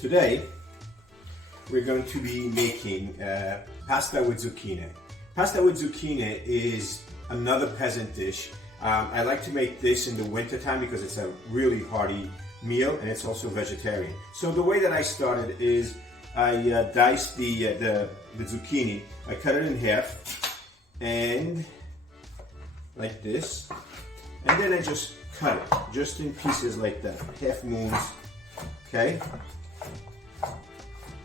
Today, we're going to be making pasta with zucchine. Pasta with zucchine is another peasant dish. I like to make this in the winter time because it's a really hearty meal and it's also vegetarian. So the way that I started is I diced the zucchini. I cut it in half and like this, and then I just cut it just in pieces like that, half moons. Okay.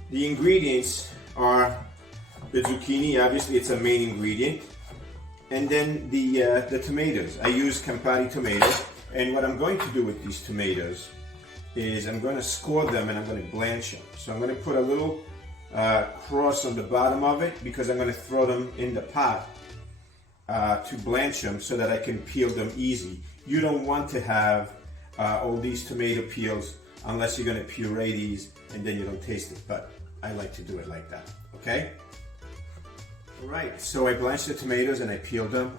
The ingredients are the zucchini, obviously it's a main ingredient, and then the tomatoes. I use Campari tomatoes, and what I'm going to do with these tomatoes is I'm going to score them and I'm going to blanch them. So I'm going to put a little cross on the bottom of it because I'm going to throw them in the pot to blanch them so that I can peel them easy. You don't want to have all these tomato peels unless you're going to puree these and then you don't taste it, but I like to do it like that, okay? All right, so I blanched the tomatoes and I peeled them.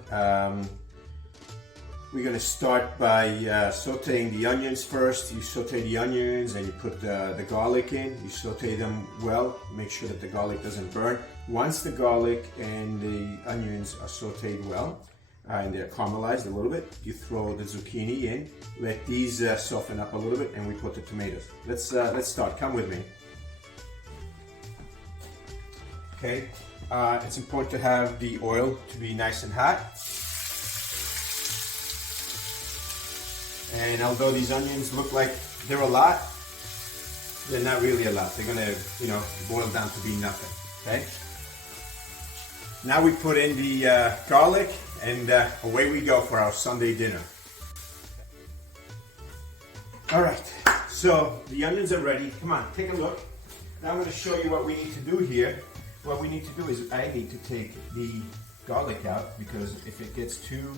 We're gonna start by sauteing the onions first. You saute the onions and you put the garlic in. You saute them well, make sure that the garlic doesn't burn. Once the garlic and the onions are sauteed well, and they're caramelized a little bit, you throw the zucchini in. Let these soften up a little bit and we put the tomatoes. Let's start, come with me. Okay, it's important to have the oil to be nice and hot. And although these onions look like they're a lot, they're not really a lot. They're gonna, boil down to be nothing, okay? Now we put in the garlic and away we go for our Sunday dinner. All right, so the onions are ready. Come on, take a look. Now I'm gonna show you what we need to do here. What we need to do is I need to take the garlic out because if it gets too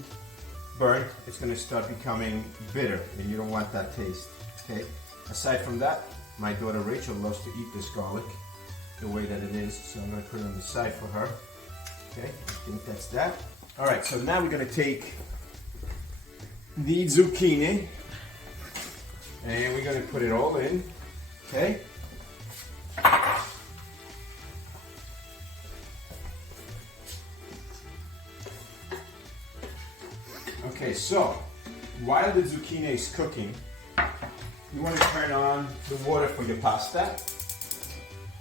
burnt, it's going to start becoming bitter and you don't want that taste, okay? Aside from that, my daughter Rachel loves to eat this garlic the way that it is, so I'm going to put it on the side for her, okay? I think that's that. All right, so now we're going to take the zucchini and we're going to put it all in, okay? Okay, so while the zucchini is cooking, you want to turn on the water for your pasta.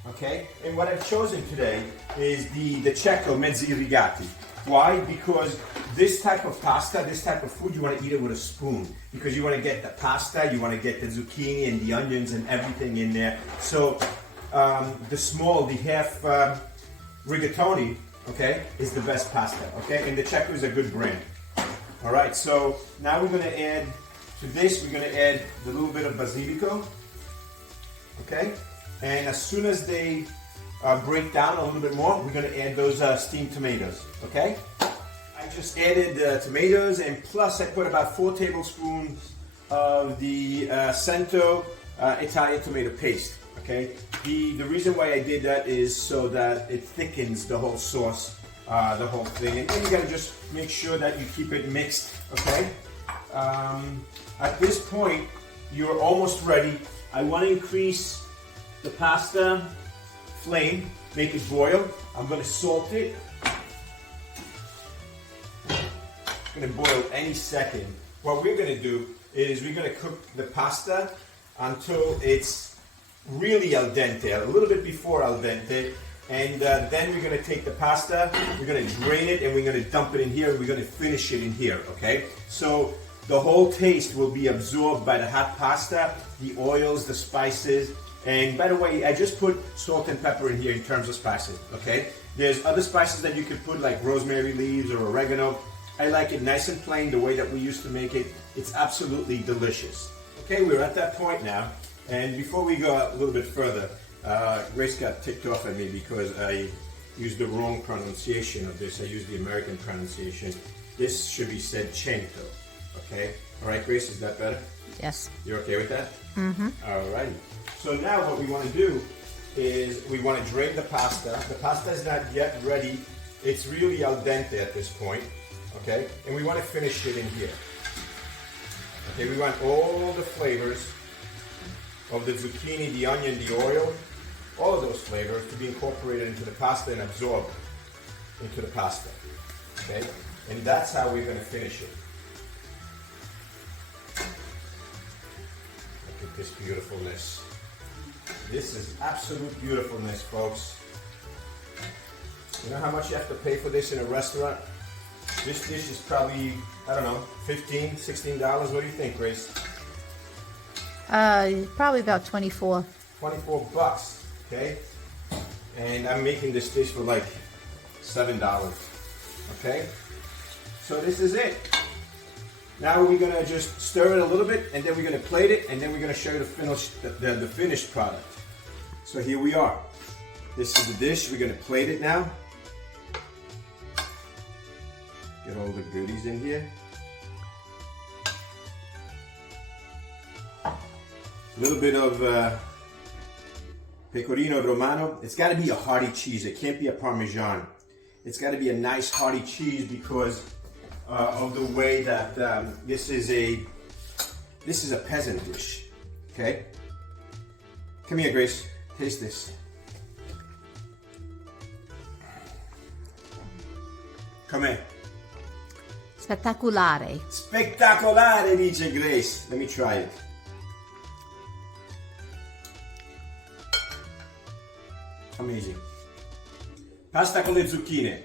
Okay, and what I've chosen today is the cecco mezzi rigati. Why? Because this type of pasta, this type of food, you want to eat it with a spoon because you want to get the pasta, you want to get the zucchini and the onions and everything in there. So the half rigatoni, okay, is the best pasta. Okay, and the cecco is a good brand. All right, so now we're going to add to this, we're going to add a little bit of basilico, okay? And as soon as they break down a little bit more, we're going to add those steamed tomatoes, okay? I just added tomatoes and plus I put about 4 tablespoons of the Cento Italian tomato paste, okay? The reason why I did that is so that it thickens the whole sauce. The whole thing, and then you gotta just make sure that you keep it mixed, okay? At this point, you're almost ready. I want to increase the pasta flame, make it boil. I'm gonna salt it. It's gonna boil any second. What we're gonna do is we're gonna cook the pasta until it's really al dente, a little bit before al dente. And then we're going to take the pasta, we're going to drain it, and we're going to dump it in here, and we're going to finish it in here, okay? So the whole taste will be absorbed by the hot pasta, the oils, the spices, and by the way, I just put salt and pepper in here in terms of spices, okay? There's other spices that you could put like rosemary leaves or oregano. I like it nice and plain the way that we used to make it. It's absolutely delicious. Okay, we're at that point now, and before we go a little bit further, Grace got ticked off at me because I used the wrong pronunciation of this. I used the American pronunciation. This should be said cento, okay? All right, Grace, is that better? Yes. You're okay with that? Mm-hmm. All righty. So now what we want to do is we want to drain the pasta. The pasta is not yet ready. It's really al dente at this point, okay? And we want to finish it in here. Okay, we want all the flavors of the zucchini, the onion, the oil, all of those flavors to be incorporated into the pasta and absorbed into the pasta. Okay? And that's how we're going to finish it. Look at this beautifulness. This is absolute beautifulness, folks. You know how much you have to pay for this in a restaurant? This dish is probably, I don't know, $15, $16. What do you think, Grace? Probably about 24. 24 bucks, okay? And I'm making this dish for like $7, okay? So this is it. Now we're gonna just stir it a little bit, and then we're gonna plate it, and then we're gonna show you the finished product. So here we are. This is the dish. We're gonna plate it now. Get all the goodies in here. A little bit of pecorino romano. It's got to be a hearty cheese. It can't be a Parmesan. It's got to be a nice hearty cheese because of the way that this is a peasant dish. Okay. Come here, Grace. Taste this. Come here. Spettacolare. Spettacolare, dice Grace. Let me try it. Amazing. Pasta con le zucchine.